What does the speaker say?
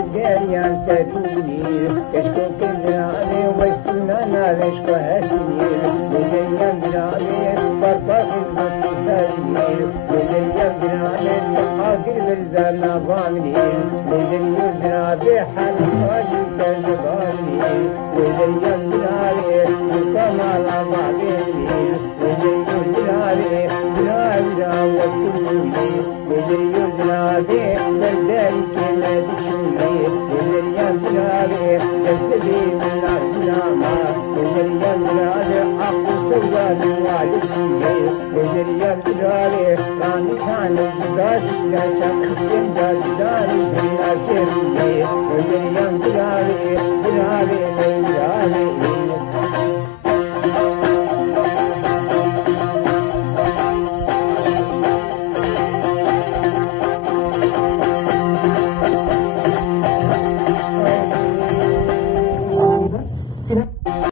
Geriyan seruni, eşko kendine vestuna nareşko hasini, geriyan birane barpa hizmet sarni, geriyan birane akir birzana vamni, geriyan birane halqaji kazbani, geriyan birane kamala vamni, geriyan birane biraya vakuni, geriyan birane berdari kemadişuni. Sidi min al-nama, Geriyan birane aklı sevdanı validini, Geriyan birane kanisanı gıdası yaşam, Geriyan birane dünya kerini, Geriyan